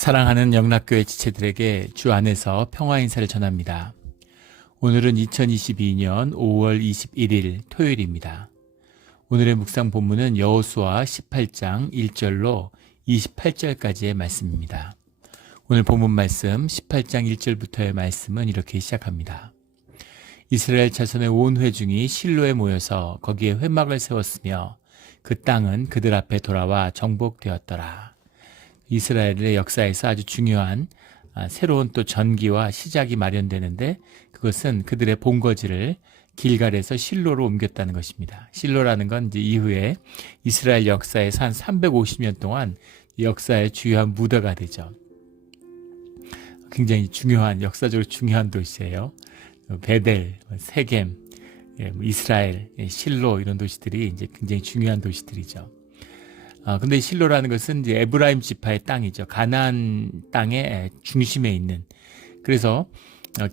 사랑하는 영락교회 지체들에게 주 안에서 평화 인사를 전합니다. 오늘은 2022년 5월 21일 토요일입니다. 오늘의 묵상 본문은 여호수아 18장 1절로 28절까지의 말씀입니다. 오늘 본문 말씀 18장 1절부터의 말씀은 이렇게 시작합니다. 이스라엘 자손의 온 회중이 실로에 모여서 거기에 회막을 세웠으며 그 땅은 그들 앞에 돌아와 정복되었더라. 이스라엘의 역사에서 아주 중요한 새로운 또 전기와 시작이 마련되는데 그것은 그들의 본거지를 길갈에서 실로로 옮겼다는 것입니다. 실로라는 건 이제 이후에 이스라엘 역사에서 한 350년 동안 역사의 주요한 무대가 되죠. 굉장히 중요한, 역사적으로 중요한 도시예요. 베델, 세겜, 이스라엘, 실로 이런 도시들이 이제 굉장히 중요한 도시들이죠. 근데 실로라는 것은 이제 에브라임 지파의 땅이죠. 가나안 땅의 중심에 있는. 그래서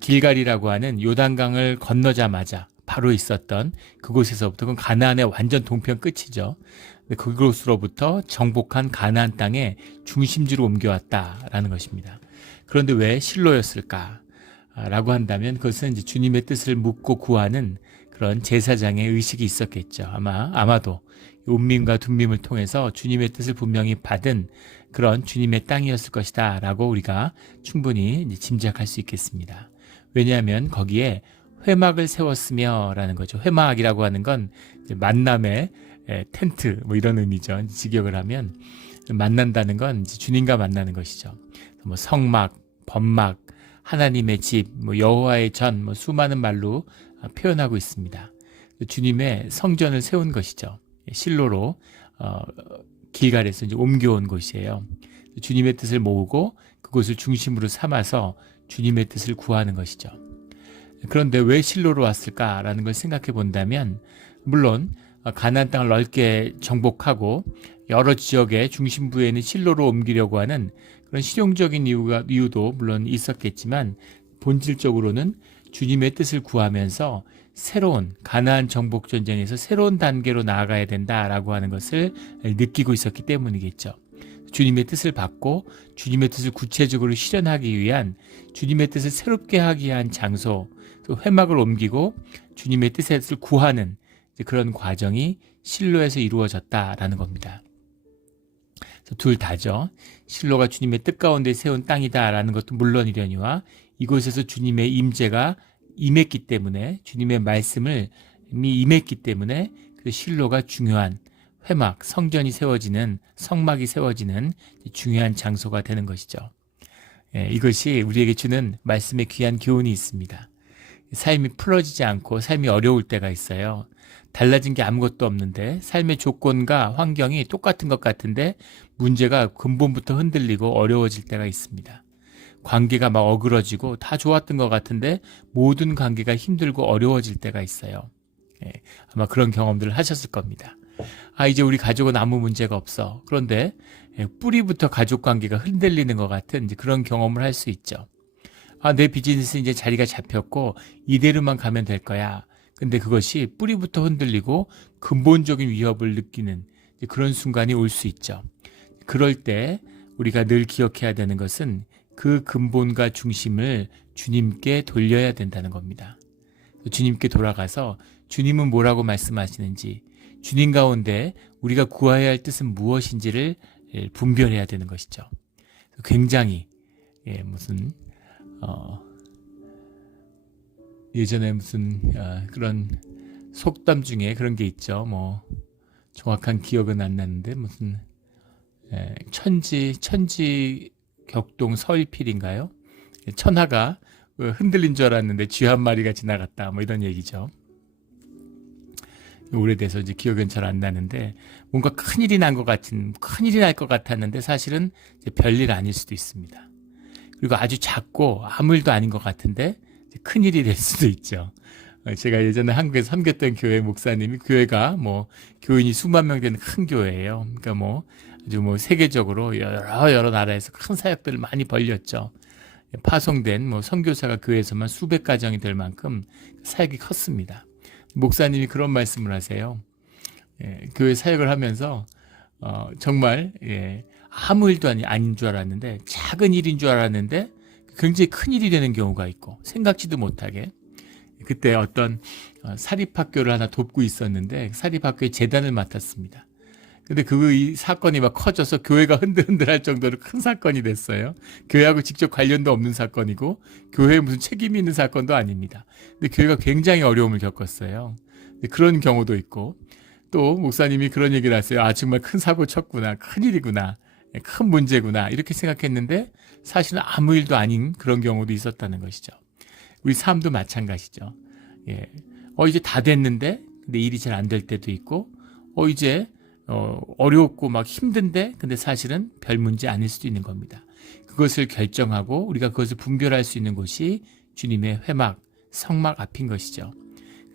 길갈이라고 하는 요단강을 건너자마자 바로 있었던 그곳에서부터 그건 가나안의 완전 동편 끝이죠. 그곳으로부터 정복한 가나안 땅의 중심지로 옮겨왔다라는 것입니다. 그런데 왜 실로였을까? 라고 한다면 그것은 이제 주님의 뜻을 묻고 구하는 그런 제사장의 의식이 있었겠죠. 아마도 옴밈과 둠밈을 통해서 주님의 뜻을 분명히 받은 그런 주님의 땅이었을 것이다 라고 우리가 충분히 이제 짐작할 수 있겠습니다. 왜냐하면 거기에 회막을 세웠으며 라는 거죠. 회막이라고 하는 건 이제 만남의 텐트 뭐 이런 의미죠. 직역을 하면 만난다는 건 이제 주님과 만나는 것이죠. 뭐 성막, 법막, 하나님의 집, 뭐 여호와의 전, 뭐 수많은 말로 표현하고 있습니다. 주님의 성전을 세운 것이죠. 실로로 길갈에서 이제 옮겨온 곳이에요. 주님의 뜻을 모으고 그곳을 중심으로 삼아서 주님의 뜻을 구하는 것이죠. 그런데 왜 실로로 왔을까라는 걸 생각해 본다면 물론 가나안 땅을 넓게 정복하고 여러 지역의 중심부에 있는 실로로 옮기려고 하는 그런 실용적인 이유도 물론 있었겠지만 본질적으로는 주님의 뜻을 구하면서 새로운 가나안 정복 전쟁에서 새로운 단계로 나아가야 된다라고 하는 것을 느끼고 있었기 때문이겠죠. 주님의 뜻을 받고 주님의 뜻을 구체적으로 실현하기 위한 주님의 뜻을 새롭게 하기 위한 장소, 회막을 옮기고 주님의 뜻을 구하는 그런 과정이 실로에서 이루어졌다라는 겁니다. 둘 다죠. 실로가 주님의 뜻 가운데 세운 땅이다라는 것도 물론이려니와 이곳에서 주님의 임재가 임했기 때문에 주님의 말씀을 이미 임했기 때문에 그 실로가 중요한 회막, 성전이 세워지는 성막이 세워지는 중요한 장소가 되는 것이죠. 이것이 우리에게 주는 말씀의 귀한 교훈이 있습니다. 삶이 풀어지지 않고 삶이 어려울 때가 있어요. 달라진 게 아무것도 없는데 삶의 조건과 환경이 똑같은 것 같은데 문제가 근본부터 흔들리고 어려워질 때가 있습니다. 관계가 막 어그러지고 다 좋았던 것 같은데 모든 관계가 힘들고 어려워질 때가 있어요. 아마 그런 경험들을 하셨을 겁니다. 이제 우리 가족은 아무 문제가 없어. 그런데 뿌리부터 가족 관계가 흔들리는 것 같은 이제 그런 경험을 할 수 있죠. 내 비즈니스 이제 자리가 잡혔고 이대로만 가면 될 거야. 근데 그것이 뿌리부터 흔들리고 근본적인 위협을 느끼는 그런 순간이 올 수 있죠. 그럴 때 우리가 늘 기억해야 되는 것은 그 근본과 중심을 주님께 돌려야 된다는 겁니다. 주님께 돌아가서 주님은 뭐라고 말씀하시는지, 주님 가운데 우리가 구해야 할 뜻은 무엇인지를 분별해야 되는 것이죠. 굉장히 예전에 그런 속담 중에 그런 게 있죠. 정확한 기억은 안 나는데 천지 격동 서일필인가요? 천하가 흔들린 줄 알았는데 쥐 한 마리가 지나갔다. 이런 얘기죠. 오래돼서 이제 기억은 잘 안 나는데 뭔가 큰일이 날 것 같았는데 사실은 별일 아닐 수도 있습니다. 그리고 아주 작고 아무 일도 아닌 것 같은데 큰일이 될 수도 있죠. 제가 예전에 한국에서 섬겼던 교회 목사님이 교회가 교인이 수만 명 되는 큰 교회예요. 그러니까 아주 세계적으로 여러 나라에서 큰 사역들을 많이 벌렸죠. 파송된 선교사가 교회에서만 수백 가정이 될 만큼 사역이 컸습니다. 목사님이 그런 말씀을 하세요. 교회 사역을 하면서 정말 아무 일도 아닌 줄 알았는데, 작은 일인 줄 알았는데 굉장히 큰 일이 되는 경우가 있고, 생각지도 못하게. 그때 어떤 사립학교를 하나 돕고 있었는데 사립학교의 재단을 맡았습니다. 근데 이 사건이 막 커져서 교회가 흔들흔들할 정도로 큰 사건이 됐어요. 교회하고 직접 관련도 없는 사건이고 교회에 무슨 책임이 있는 사건도 아닙니다. 근데 교회가 굉장히 어려움을 겪었어요. 그런 경우도 있고, 또 목사님이 그런 얘기를 하세요. 아, 정말 큰 사고 쳤구나, 큰 일이구나, 큰 문제구나, 이렇게 생각했는데 사실은 아무 일도 아닌 그런 경우도 있었다는 것이죠. 우리 삶도 마찬가지죠. 예. 이제 다 됐는데 근데 일이 잘 안 될 때도 있고, 이제 어렵고 막 힘든데 근데 사실은 별 문제 아닐 수도 있는 겁니다. 그것을 결정하고 우리가 그것을 분별할 수 있는 곳이 주님의 회막, 성막 앞인 것이죠.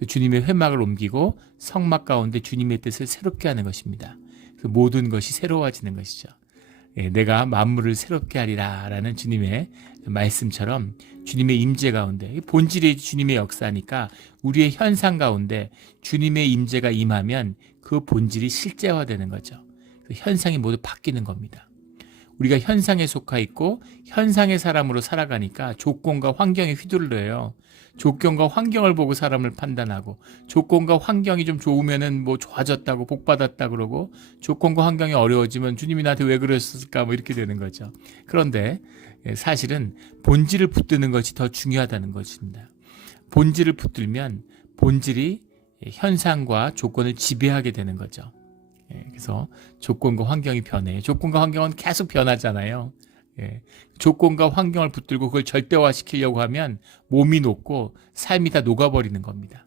주님의 회막을 옮기고 성막 가운데 주님의 뜻을 새롭게 하는 것입니다. 그 모든 것이 새로워지는 것이죠. 예, 내가 만물을 새롭게 하리라 라는 주님의 말씀처럼 주님의 임재 가운데, 본질이 주님의 역사니까 우리의 현상 가운데 주님의 임재가 임하면 그 본질이 실제화되는 거죠. 그 현상이 모두 바뀌는 겁니다. 우리가 현상에 속하 있고 현상의 사람으로 살아가니까 조건과 환경에 휘둘려요. 조건과 환경을 보고 사람을 판단하고, 조건과 환경이 좀 좋으면은 뭐 좋아졌다고 복 받았다 그러고, 조건과 환경이 어려워지면 주님이 나한테 왜 그랬을까 뭐 이렇게 되는 거죠. 그런데 사실은 본질을 붙드는 것이 더 중요하다는 것입니다. 본질을 붙들면 본질이 현상과 조건을 지배하게 되는 거죠. 그래서 조건과 환경이 변해. 조건과 환경은 계속 변하잖아요. 조건과 환경을 붙들고 그걸 절대화시키려고 하면 몸이 녹고 삶이 다 녹아버리는 겁니다.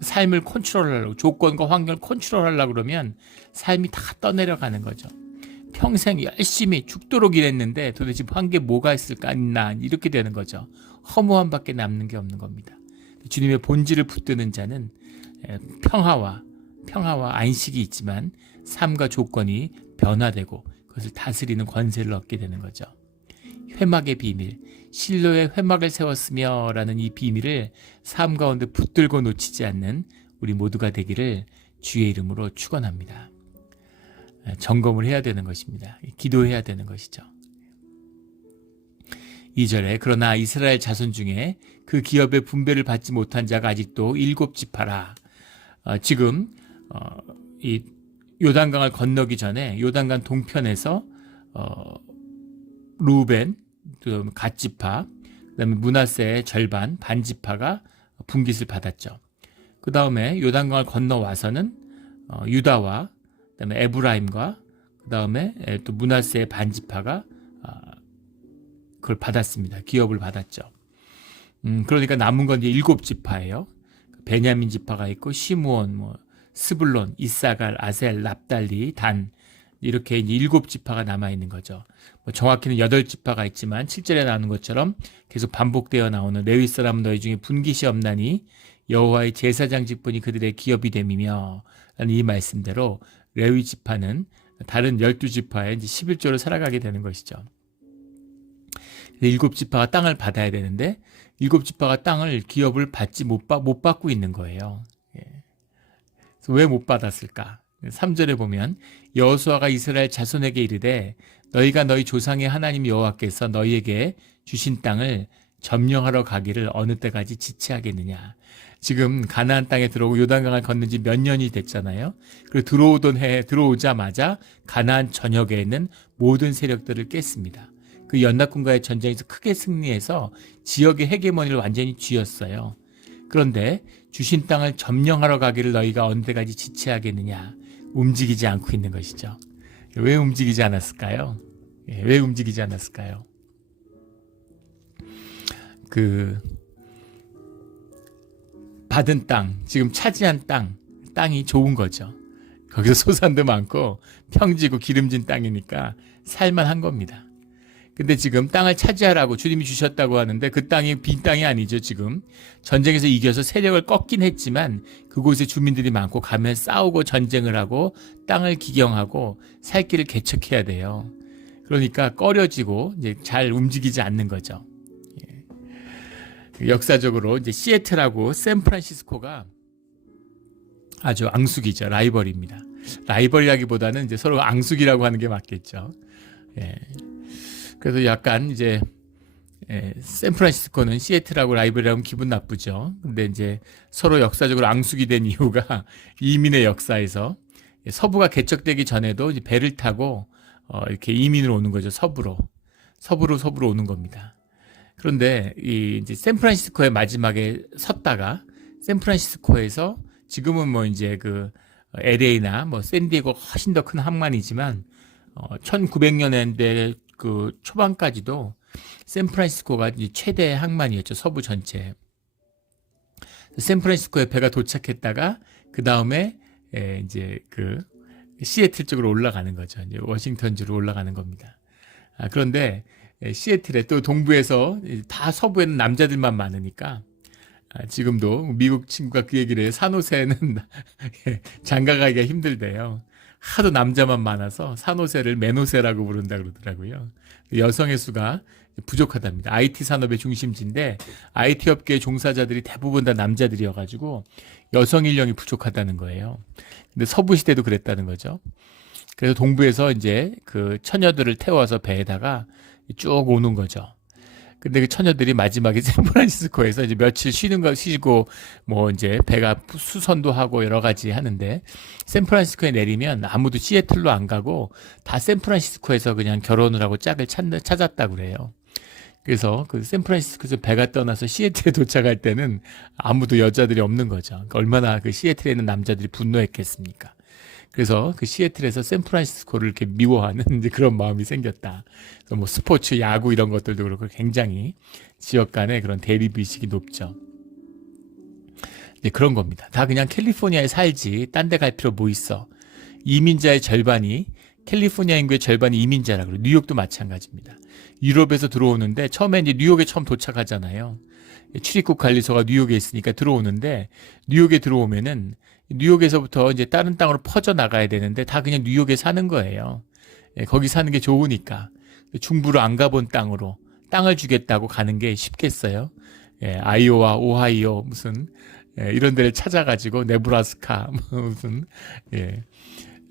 삶을 컨트롤하려고, 조건과 환경을 컨트롤하려고 그러면 삶이 다 떠내려가는 거죠. 평생 열심히 죽도록 일했는데 도대체 한 게 뭐가 있을까, 있나, 이렇게 되는 거죠. 허무함밖에 남는 게 없는 겁니다. 주님의 본질을 붙드는 자는 평화와 안식이 있지만 삶과 조건이 변화되고 그것을 다스리는 권세를 얻게 되는 거죠. 회막의 비밀, 실로의 회막을 세웠으며 라는 이 비밀을 삶 가운데 붙들고 놓치지 않는 우리 모두가 되기를 주의 이름으로 축원합니다. 점검을 해야 되는 것입니다. 기도해야 되는 것이죠. 2절에 그러나 이스라엘 자손 중에 그 기업의 분배를 받지 못한 자가 아직도 7지파라. 지금 이 요단강을 건너기 전에 요단강 동편에서 루벤, 갓지파, 그다음에 므낫세의 절반, 반지파가 분깃을 받았죠. 그 다음에 요단강을 건너와서는 유다와 그다음에 에브라임과 그다음에 또 므낫세의 반지파가 그걸 받았습니다. 기업을 받았죠. 그러니까 남은 건 이제 7지파예요. 베냐민 지파가 있고 시므온, 스불론, 이사갈, 아셀, 납달리, 단, 이렇게 이제 7지파가 남아 있는 거죠. 정확히는 8지파가 있지만 7절에 나오는 것처럼 계속 반복되어 나오는 레위 사람 너희 중에 분깃이 없나니 여호와의 제사장 직분이 그들의 기업이 됨이며 라는 이 말씀대로 레위 지파는 다른 12지파의 이제 11조로 살아가게 되는 것이죠. 7지파가 땅을 받아야 되는데 7지파가 땅을 기업을 받지 못 받고 있는 거예요. 그래서 왜 못 받았을까? 3절에 보면 여호수아가 이스라엘 자손에게 이르되 너희가 너희 조상의 하나님 여호와께서 너희에게 주신 땅을 점령하러 가기를 어느 때까지 지체하겠느냐. 지금 가나안 땅에 들어오고 요단강을 건넌 지 몇 년이 됐잖아요. 그리고 들어오자마자 가나안 전역에 있는 모든 세력들을 깼습니다. 그 연합군과의 전쟁에서 크게 승리해서 지역의 헤게모니를 완전히 쥐었어요. 그런데 주신 땅을 점령하러 가기를 너희가 어느 때까지 지체하겠느냐. 움직이지 않고 있는 것이죠. 왜 움직이지 않았을까요? 왜 움직이지 않았을까요? 받은 땅, 지금 차지한 땅이 좋은 거죠. 거기서 소산도 많고 평지고 기름진 땅이니까 살만한 겁니다. 근데 지금 땅을 차지하라고 주님이 주셨다고 하는데 그 땅이 빈 땅이 아니죠. 지금 전쟁에서 이겨서 세력을 꺾긴 했지만 그곳에 주민들이 많고 가면 싸우고 전쟁을 하고 땅을 기경하고 살 길을 개척해야 돼요. 그러니까 꺼려지고 이제 잘 움직이지 않는 거죠. 역사적으로 이제 시애틀하고 샌프란시스코가 아주 앙숙이죠. 라이벌입니다. 라이벌이라기보다는 이제 서로 앙숙이라고 하는 게 맞겠죠. 예. 그래서 약간 이제 샌프란시스코는 시애틀하고 라이벌이라면 기분 나쁘죠. 근데 이제 서로 역사적으로 앙숙이 된 이유가 이민의 역사에서 서부가 개척되기 전에도 이제 배를 타고 이렇게 이민으로 오는 거죠. 서부로 오는 겁니다. 그런데 이제 샌프란시스코의 마지막에 섰다가 샌프란시스코에서 지금은 뭐 이제 그 LA나 뭐 샌디에고 훨씬 더 큰 항만이지만 1900년대 그 초반까지도 샌프란시스코가 이제 최대 항만이었죠. 서부 전체. 샌프란시스코에 배가 도착했다가 그 다음에 이제 그 시애틀 쪽으로 올라가는 거죠. 이제 워싱턴주로 올라가는 겁니다. 그런데 시애틀에 또 동부에서 다 서부에는 남자들만 많으니까 지금도 미국 친구가 그 얘기를 해요. 산호세는 장가가기가 힘들대요. 하도 남자만 많아서 산호세를 맨호세라고 부른다 그러더라고요. 여성의 수가 부족하답니다. IT 산업의 중심지인데 IT 업계 종사자들이 대부분 다 남자들이어가지고 여성 인력이 부족하다는 거예요. 근데 서부 시대도 그랬다는 거죠. 그래서 동부에서 이제 그 처녀들을 태워서 배에다가 쭉 오는 거죠. 근데 그 처녀들이 마지막에 샌프란시스코에서 이제 며칠 쉬고 뭐 이제 배가 수선도 하고 여러 가지 하는데 샌프란시스코에 내리면 아무도 시애틀로 안 가고 다 샌프란시스코에서 그냥 결혼을 하고 짝을 찾았다고 그래요. 그래서 그 샌프란시스코에서 배가 떠나서 시애틀에 도착할 때는 아무도 여자들이 없는 거죠. 그러니까 얼마나 그 시애틀에 있는 남자들이 분노했겠습니까? 그래서 그 시애틀에서 샌프란시스코를 이렇게 미워하는 이제 그런 마음이 생겼다. 그래서 뭐 스포츠, 야구 이런 것들도 그렇고 굉장히 지역 간의 그런 대립의식이 높죠. 이제 그런 겁니다. 다 그냥 캘리포니아에 살지 딴 데 갈 필요 뭐 있어. 이민자의 절반이 캘리포니아 인구의 절반이 이민자라 그래요. 뉴욕도 마찬가지입니다. 유럽에서 들어오는데 처음에 이제 뉴욕에 처음 도착하잖아요. 출입국 관리소가 뉴욕에 있으니까 들어오는데 뉴욕에 들어오면은 뉴욕에서부터 이제 다른 땅으로 퍼져 나가야 되는데 다 그냥 뉴욕에 사는 거예요. 거기 사는 게 좋으니까. 중부로 안 가본 땅으로 땅을 주겠다고 가는 게 쉽겠어요. 아이오와 오하이오 무슨 이런 데를 찾아가지고 네브라스카 무슨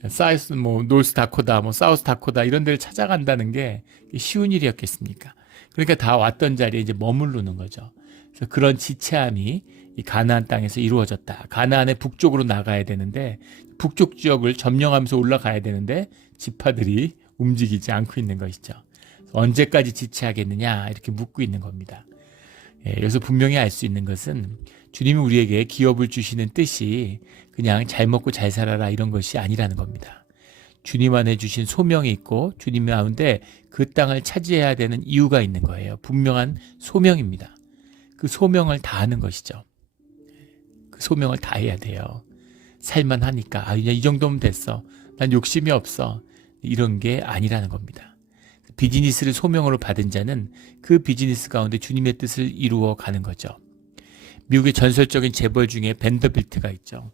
사우스 뭐 노스 다코다 뭐 사우스 다코다 이런 데를 찾아간다는 게 쉬운 일이었겠습니까? 그러니까 다 왔던 자리에 이제 머무르는 거죠. 그래서 그런 지체함이 이 가나안 땅에서 이루어졌다. 가나안의 북쪽으로 나가야 되는데 북쪽 지역을 점령하면서 올라가야 되는데 지파들이 움직이지 않고 있는 것이죠. 언제까지 지체하겠느냐 이렇게 묻고 있는 겁니다. 여기서 분명히 알 수 있는 것은 주님이 우리에게 기업을 주시는 뜻이 그냥 잘 먹고 잘 살아라 이런 것이 아니라는 겁니다. 주님 안에 주신 소명이 있고 주님 가운데 그 땅을 차지해야 되는 이유가 있는 거예요. 분명한 소명입니다. 그 소명을 다하는 것이죠. 그 소명을 다해야 돼요. 살만하니까 그냥 이 정도면 됐어. 난 욕심이 없어. 이런 게 아니라는 겁니다. 비즈니스를 소명으로 받은 자는 그 비즈니스 가운데 주님의 뜻을 이루어 가는 거죠. 미국의 전설적인 재벌 중에 벤더빌트가 있죠.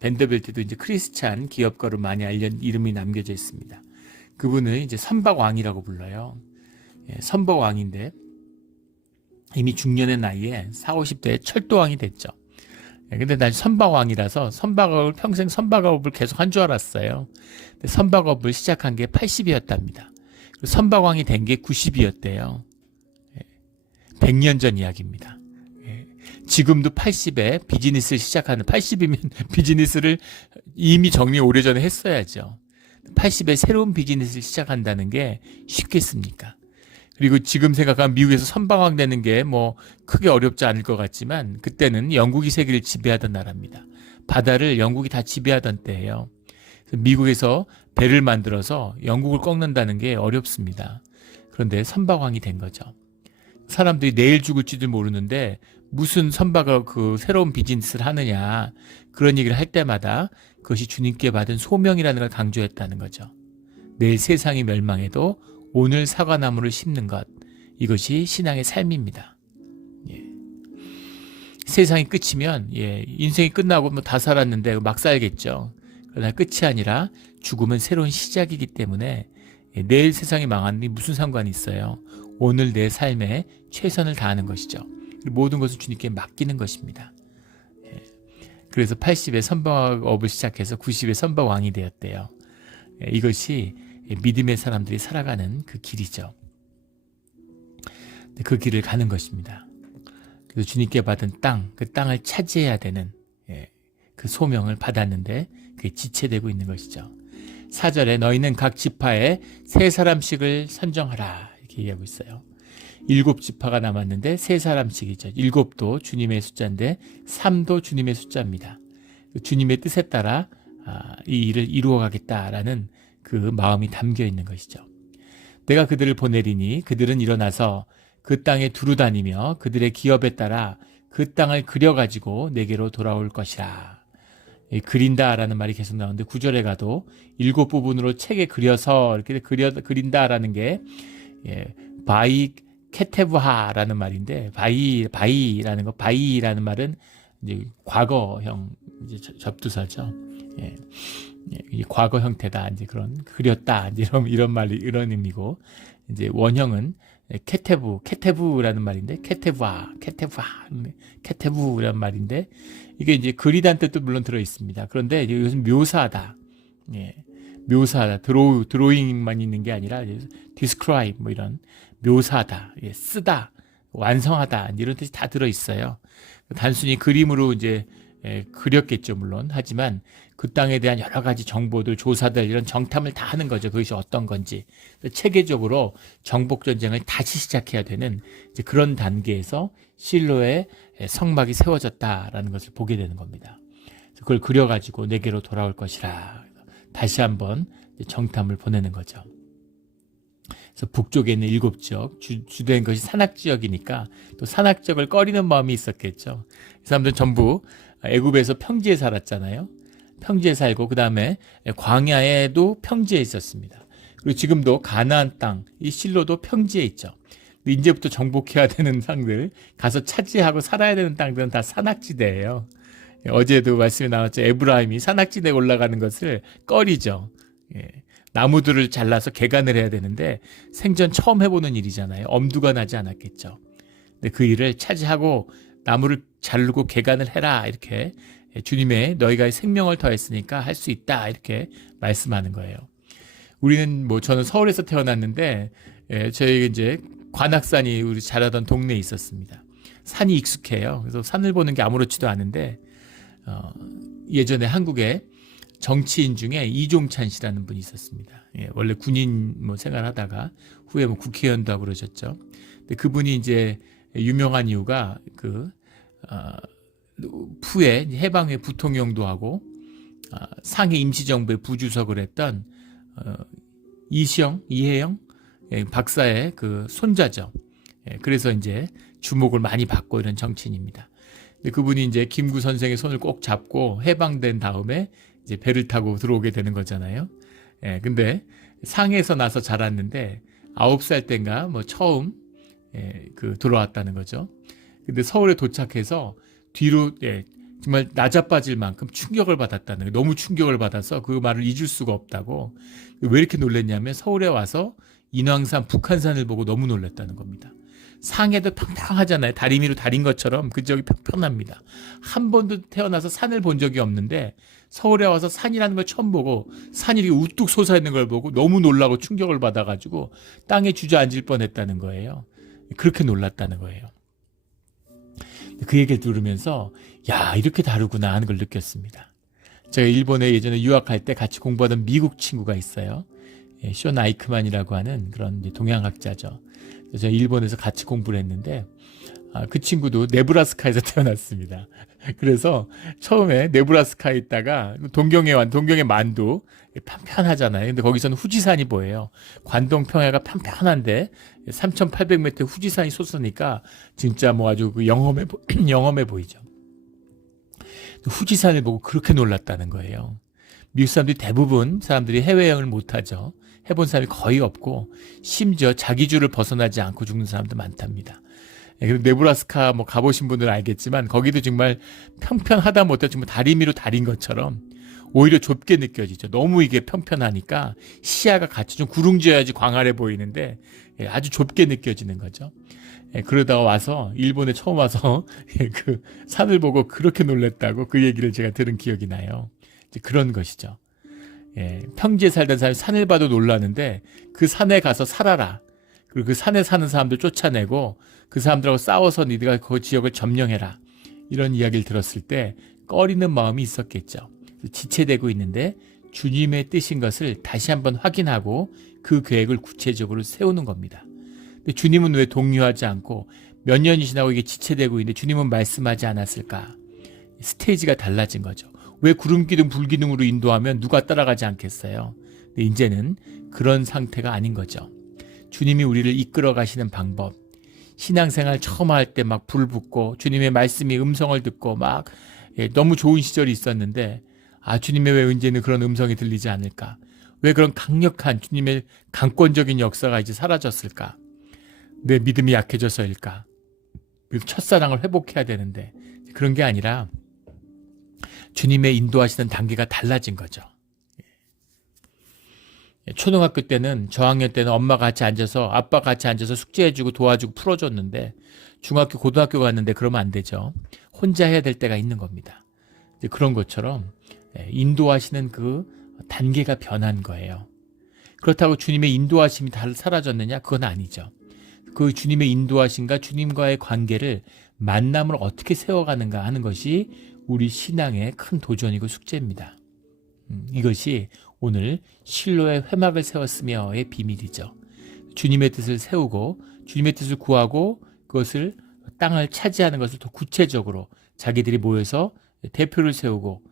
벤더빌트도 이제 크리스찬 기업가로 많이 이름이 남겨져 있습니다. 그분을 이제 선박왕이라고 불러요. 선박왕인데 이미 중년의 나이에 40, 50대에 철도왕이 됐죠. 근데 난 선박왕이라서 평생 선박업을 계속 한 줄 알았어요. 근데 선박업을 시작한 게 80이었답니다. 선박왕이 된 게 90이었대요. 100년 전 이야기입니다. 지금도 80에 비즈니스를 시작하는 80이면 비즈니스를 이미 정리 오래전에 했어야죠. 80에 새로운 비즈니스를 시작한다는 게 쉽겠습니까? 그리고 지금 생각하면 미국에서 선박왕 되는 게 뭐 크게 어렵지 않을 것 같지만 그때는 영국이 세계를 지배하던 나라입니다. 바다를 영국이 다 지배하던 때예요. 미국에서 배를 만들어서 영국을 꺾는다는 게 어렵습니다. 그런데 선박왕이 된 거죠. 사람들이 내일 죽을지도 모르는데 무슨 선박을 그 새로운 비즈니스를 하느냐 그런 얘기를 할 때마다 그것이 주님께 받은 소명이라는 걸 강조했다는 거죠. 내일 세상이 멸망해도 오늘 사과나무를 심는 것 이것이 신앙의 삶입니다. 세상이 끝이면 인생이 끝나고 뭐 다 살았는데 막 살겠죠. 그러나 끝이 아니라 죽음은 새로운 시작이기 때문에 내일 세상이 망하니 무슨 상관이 있어요. 오늘 내 삶에 최선을 다하는 것이죠. 모든 것을 주님께 맡기는 것입니다. 그래서 80에 선박업을 시작해서 90에 선박왕이 되었대요. 이것이 믿음의 사람들이 살아가는 그 길이죠. 그 길을 가는 것입니다. 그래서 주님께 받은 땅, 그 땅을 차지해야 되는 그 소명을 받았는데 그게 지체되고 있는 것이죠. 4절에 너희는 각 지파에 3사람씩을 선정하라 이렇게 얘기하고 있어요. 7지파가 남았는데 3사람씩이죠. 7도 주님의 숫자인데 3도 주님의 숫자입니다. 주님의 뜻에 따라 이 일을 이루어가겠다라는 그 마음이 담겨 있는 것이죠. 내가 그들을 보내리니 그들은 일어나서 그 땅에 두루 다니며 그들의 기업에 따라 그 땅을 그려가지고 내게로 돌아올 것이라. 그린다라는 말이 계속 나오는데 9절에 가도 7부분으로 책에 그려서 이렇게 그린다라는 게 바이 케테브하라는 말인데 바이라는 말은 이제 과거형 이제 접두사죠. 과거 형태다 이제 그런 그렸다 이제 이런 말이 이런 의미고 이제 원형은 케테브라는 말인데 케테브라는 말인데 이게 이제 그리다는 뜻도 물론 들어 있습니다. 그런데 이것은 묘사하다, 묘사하다, 드로잉만 있는 게 아니라 describe 뭐 이런 묘사하다, 쓰다, 완성하다 이런 뜻이 다 들어 있어요. 단순히 그림으로 이제 그렸겠죠 물론. 하지만 그 땅에 대한 여러 가지 정보들, 조사들 이런 정탐을 다 하는 거죠. 그것이 어떤 건지 체계적으로 정복 전쟁을 다시 시작해야 되는 이제 그런 단계에서 실로의 성막이 세워졌다라는 것을 보게 되는 겁니다. 그걸 그려가지고 내게로 돌아올 것이라 다시 한번 정탐을 보내는 거죠. 그래서 북쪽에 있는 7지역, 주된 것이 산악지역이니까 또 산악지역을 꺼리는 마음이 있었겠죠. 이 사람들은 전부 애굽에서 평지에 살았잖아요. 평지에 살고 그 다음에 광야에도 평지에 있었습니다. 그리고 지금도 가나안 땅, 이 실로도 평지에 있죠. 근데 이제부터 정복해야 되는 땅들, 가서 차지하고 살아야 되는 땅들은 다 산악지대예요. 어제도 말씀이 나왔죠. 에브라임이 산악지대에 올라가는 것을 꺼리죠. 나무들을 잘라서 개간을 해야 되는데 생전 처음 해보는 일이잖아요. 엄두가 나지 않았겠죠. 근데 그 일을 차지하고 나무를 자르고 개간을 해라 이렇게 주님의 너희가 생명을 더했으니까 할 수 있다 이렇게 말씀하는 거예요. 우리는 저는 서울에서 태어났는데 저희 이제 관악산이 우리 자라던 동네에 있었습니다. 산이 익숙해요. 그래서 산을 보는 게 아무렇지도 않은데 예전에 한국에 정치인 중에 이종찬 씨라는 분이 있었습니다. 원래 군인 생활하다가 후에 국회의원도 하고 그러셨죠. 근데 그분이 이제 유명한 이유가 후에 해방회 부통령도 하고 상해 임시정부의 부주석을 했던 이혜영 박사의 그 손자죠. 그래서 이제 주목을 많이 받고 이런 정치인입니다. 근데 그분이 이제 김구 선생의 손을 꼭 잡고 해방된 다음에 이제 배를 타고 들어오게 되는 거잖아요. 근데 상해에서 나서 자랐는데 9살 때인가 처음 들어왔다는 거죠. 근데 서울에 도착해서 뒤로 정말 나자빠질 만큼 충격을 받았다는 거예요. 너무 충격을 받아서 그 말을 잊을 수가 없다고. 왜 이렇게 놀랐냐면 서울에 와서 인왕산, 북한산을 보고 너무 놀랐다는 겁니다. 상해도 평평하잖아요. 다리미로 다린 것처럼 그 지역이 평평합니다. 한 번도 태어나서 산을 본 적이 없는데 서울에 와서 산이라는 걸 처음 보고 산이 이렇게 우뚝 솟아있는 걸 보고 너무 놀라고 충격을 받아가지고 땅에 주저앉을 뻔했다는 거예요. 그렇게 놀랐다는 거예요. 그 얘기를 들으면서 야 이렇게 다르구나 하는 걸 느꼈습니다. 제가 일본에 예전에 유학할 때 같이 공부하던 미국 친구가 있어요. 쇼 아이크만이라고 하는 그런 동양학자죠. 그래서 일본에서 같이 공부를 했는데 그 친구도 네브라스카에서 태어났습니다. 그래서 처음에 네브라스카에 있다가 동경의 만두 편편하잖아요. 근데 거기서는 후지산이 보여요. 관동 평야가 편편한데 3,800m 후지산이 솟으니까 진짜 아주 영험해 보이죠. 후지산을 보고 그렇게 놀랐다는 거예요. 미국 사람들이 대부분 사람들이 해외여행을 못하죠. 해본 사람이 거의 없고 심지어 자기 주를 벗어나지 않고 죽는 사람도 많답니다. 그리고 네브라스카 가보신 분들은 알겠지만 거기도 정말 평평하다 못해 정말 다리미로 다린 것처럼 오히려 좁게 느껴지죠. 너무 이게 평평하니까 시야가 같이 좀 구릉지어야지 광활해 보이는데 아주 좁게 느껴지는 거죠. 그러다가 와서 일본에 처음 와서 그 산을 보고 그렇게 놀랐다고 그 얘기를 제가 들은 기억이 나요. 이제 그런 것이죠. 평지에 살던 사람이 산을 봐도 놀라는데 그 산에 가서 살아라. 그리고 그 산에 사는 사람들 쫓아내고 그 사람들하고 싸워서 니네가 그 지역을 점령해라. 이런 이야기를 들었을 때 꺼리는 마음이 있었겠죠. 지체되고 있는데 주님의 뜻인 것을 다시 한번 확인하고 그 계획을 구체적으로 세우는 겁니다. 근데 주님은 왜 독려하지 않고 몇 년이 지나고 이게 지체되고 있는데 주님은 말씀하지 않았을까? 스테이지가 달라진 거죠. 왜 구름기둥 불기둥으로 인도하면 누가 따라가지 않겠어요? 근데 이제는 그런 상태가 아닌 거죠. 주님이 우리를 이끌어 가시는 방법, 신앙생활 처음 할 때 막 불 붙고 주님의 말씀이 음성을 듣고 막 너무 좋은 시절이 있었는데 주님의 왜 이제는 그런 음성이 들리지 않을까? 왜 그런 강력한 주님의 강권적인 역사가 이제 사라졌을까? 내 믿음이 약해져서일까? 첫사랑을 회복해야 되는데 그런 게 아니라 주님의 인도하시는 단계가 달라진 거죠. 초등학교 때는 저학년 때는 엄마가 같이 앉아서 아빠가 같이 앉아서 숙제해주고 도와주고 풀어줬는데 중학교 고등학교 갔는데 그러면 안 되죠. 혼자 해야 될 때가 있는 겁니다. 그런 것처럼 인도하시는 그 단계가 변한 거예요. 그렇다고 주님의 인도하심이 다 사라졌느냐? 그건 아니죠. 그 주님의 인도하심과 주님과의 관계를 만남을 어떻게 세워가는가 하는 것이 우리 신앙의 큰 도전이고 숙제입니다. 이것이 오늘 실로의 회막을 세웠으며의 비밀이죠. 주님의 뜻을 세우고 주님의 뜻을 구하고 그것을 땅을 차지하는 것을 더 구체적으로 자기들이 모여서 대표를 세우고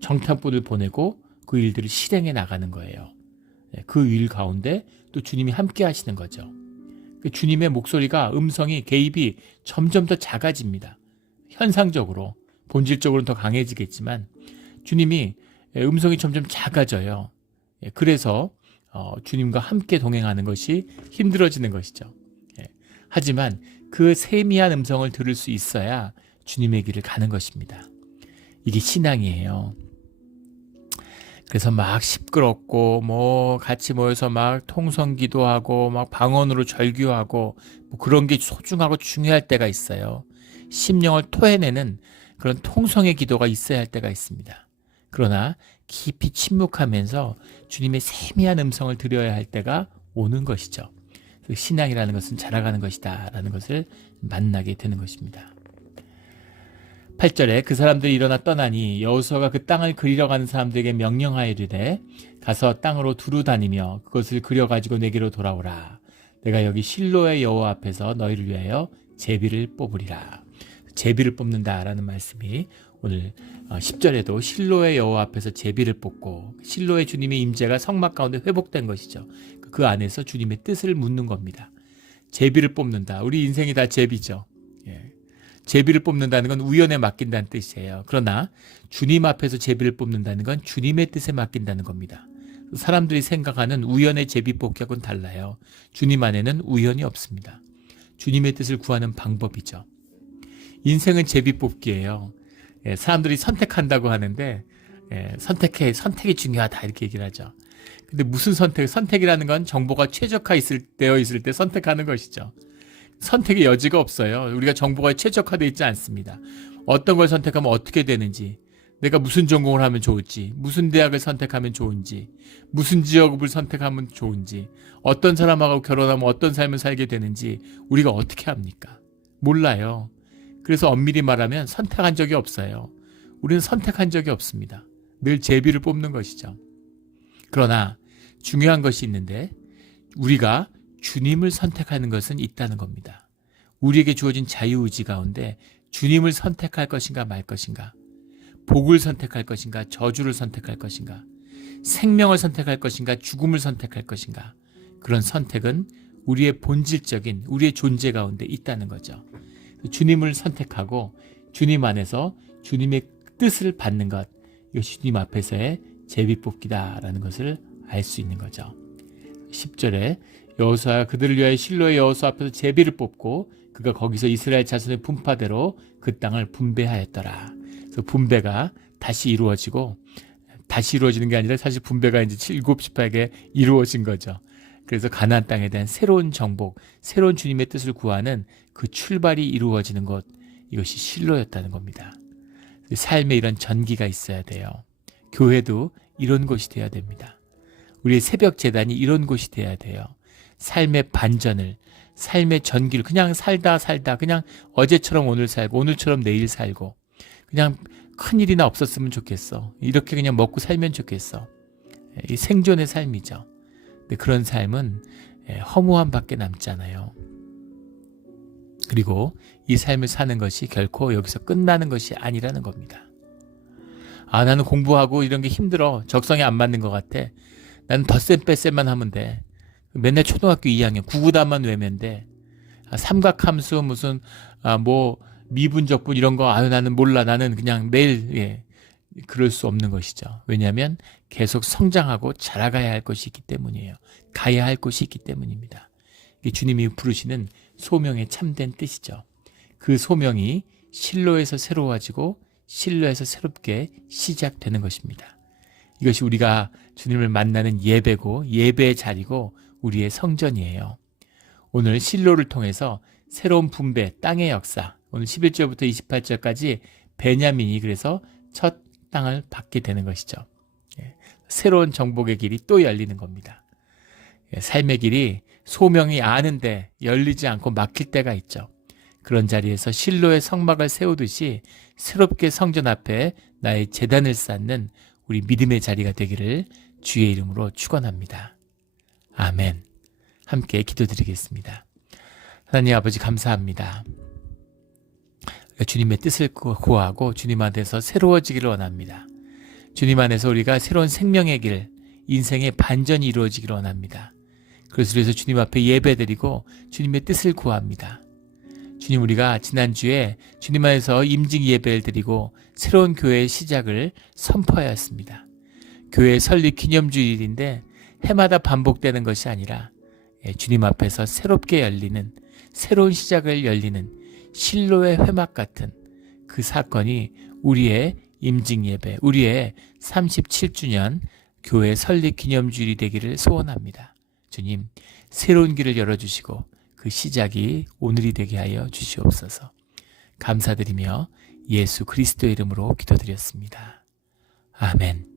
정탐꾼을 보내고 그 일들을 실행해 나가는 거예요. 그 일 가운데 또 주님이 함께 하시는 거죠. 주님의 목소리가 음성이 개입이 점점 더 작아집니다. 현상적으로 본질적으로는 더 강해지겠지만 주님이 음성이 점점 작아져요. 그래서 주님과 함께 동행하는 것이 힘들어지는 것이죠. 하지만 그 세미한 음성을 들을 수 있어야 주님의 길을 가는 것입니다. 이게 신앙이에요. 그래서 막 시끄럽고 뭐 같이 모여서 막 통성기도하고 막 방언으로 절규하고 뭐 그런 게 소중하고 중요할 때가 있어요. 심령을 토해내는 그런 통성의 기도가 있어야 할 때가 있습니다. 그러나 깊이 침묵하면서 주님의 세미한 음성을 들어야 할 때가 오는 것이죠. 신앙이라는 것은 자라가는 것이다 라는 것을 만나게 되는 것입니다. 8절에 그 사람들이 일어나 떠나니 여호수아가 그 땅을 그리러 가는 사람들에게 명령하이르되 가서 땅으로 두루 다니며 그것을 그려가지고 내게로 돌아오라. 내가 여기 실로의 여호와 앞에서 너희를 위하여 제비를 뽑으리라. 제비를 뽑는다라는 말씀이 오늘 10절에도 실로의 여호와 앞에서 제비를 뽑고 실로의 주님의 임재가 성막 가운데 회복된 것이죠. 그 안에서 주님의 뜻을 묻는 겁니다. 제비를 뽑는다. 우리 인생이 다 제비죠. 제비를 뽑는다는 건 우연에 맡긴다는 뜻이에요. 그러나 주님 앞에서 제비를 뽑는다는 건 주님의 뜻에 맡긴다는 겁니다. 사람들이 생각하는 우연의 제비 뽑기하고는 달라요. 주님 안에는 우연이 없습니다. 주님의 뜻을 구하는 방법이죠. 인생은 제비 뽑기예요. 사람들이 선택한다고 하는데 선택이 중요하다 이렇게 얘기를 하죠. 근데 무슨 선택이라는 건 정보가 되어 있을 때 선택하는 것이죠. 선택의 여지가 없어요. 우리가 정보가 최적화되어 있지 않습니다. 어떤 걸 선택하면 어떻게 되는지, 내가 무슨 전공을 하면 좋을지, 무슨 대학을 선택하면 좋은지, 무슨 지역을 선택하면 좋은지, 어떤 사람하고 결혼하면 어떤 삶을 살게 되는지 우리가 어떻게 합니까? 몰라요. 그래서 엄밀히 말하면 선택한 적이 없어요. 우리는 선택한 적이 없습니다. 늘 제비를 뽑는 것이죠. 그러나 중요한 것이 있는데 우리가 주님을 선택하는 것은 있다는 겁니다. 우리에게 주어진 자유의지 가운데 주님을 선택할 것인가 말 것인가, 복을 선택할 것인가, 저주를 선택할 것인가, 생명을 선택할 것인가, 죽음을 선택할 것인가, 그런 선택은 우리의 본질적인 우리의 존재 가운데 있다는 거죠. 주님을 선택하고 주님 안에서 주님의 뜻을 받는 것, 이것이 주님 앞에서의 제비뽑기다라는 것을 알 수 있는 거죠. 10절에 여호수아가 그들을 위하여 실로의 여호수아 앞에서 제비를 뽑고 그가 거기서 이스라엘 자손의 분파대로 그 땅을 분배하였더라. 그래서 분배가 다시 이루어지는 게 아니라 사실 분배가 이제 7곱지파에게 이루어진 거죠. 그래서 가나안 땅에 대한 새로운 정복, 새로운 주님의 뜻을 구하는 그 출발이 이루어지는 것, 이것이 실로였다는 겁니다. 삶에 이런 전기가 있어야 돼요. 교회도 이런 곳이 돼야 됩니다. 우리의 새벽 제단이 이런 곳이 돼야 돼요. 삶의 반전을, 삶의 전기를 그냥 살다 그냥 어제처럼 오늘 살고 오늘처럼 내일 살고 그냥 큰일이나 없었으면 좋겠어. 이렇게 그냥 먹고 살면 좋겠어. 이 생존의 삶이죠. 근데 그런 삶은 허무함밖에 남잖아요. 그리고 이 삶을 사는 것이 결코 여기서 끝나는 것이 아니라는 겁니다. 아, 나는 공부하고 이런 게 힘들어. 적성에 안 맞는 것 같아. 나는 덧셈 뺄셈만 하면 돼. 맨날 초등학교 2학년 구구단만 외면 돼. 삼각함수 무슨 뭐 미분적분 이런 거 나는 몰라. 나는 그냥 매일 그럴 수 없는 것이죠. 왜냐하면 계속 성장하고 자라가야 할 것이 있기 때문이에요. 가야 할 곳이 있기 때문입니다. 이게 주님이 부르시는 소명의 참된 뜻이죠. 그 소명이 실로에서 새로워지고 실로에서 새롭게 시작되는 것입니다. 이것이 우리가 주님을 만나는 예배고 예배의 자리고 우리의 성전이에요. 오늘 실로를 통해서 새로운 분배, 땅의 역사, 오늘 11절부터 28절까지 베냐민이 그래서 첫 땅을 받게 되는 것이죠. 새로운 정복의 길이 또 열리는 겁니다. 삶의 길이 소명이 아는데 열리지 않고 막힐 때가 있죠. 그런 자리에서 실로의 성막을 세우듯이 새롭게 성전 앞에 나의 제단을 쌓는 우리 믿음의 자리가 되기를 주의 이름으로 축원합니다. 아멘. 함께 기도드리겠습니다. 하나님 아버지 감사합니다. 주님의 뜻을 구하고 주님 안에서 새로워지기를 원합니다. 주님 안에서 우리가 새로운 생명의 길, 인생의 반전이 이루어지기를 원합니다. 그래서 주님 앞에 예배드리고 주님의 뜻을 구합니다. 주님, 우리가 지난주에 주님 안에서 임직 예배를 드리고 새로운 교회의 시작을 선포하였습니다. 교회 설립 기념주일인데 해마다 반복되는 것이 아니라 주님 앞에서 새롭게 열리는 새로운 시작을 열리는 실로의 회막 같은 그 사건이 우리의 임직 예배, 우리의 37주년 교회 설립 기념주일이 되기를 소원합니다. 주님, 새로운 길을 열어주시고 그 시작이 오늘이 되게 하여 주시옵소서. 감사드리며 예수 그리스도의 이름으로 기도드렸습니다. 아멘.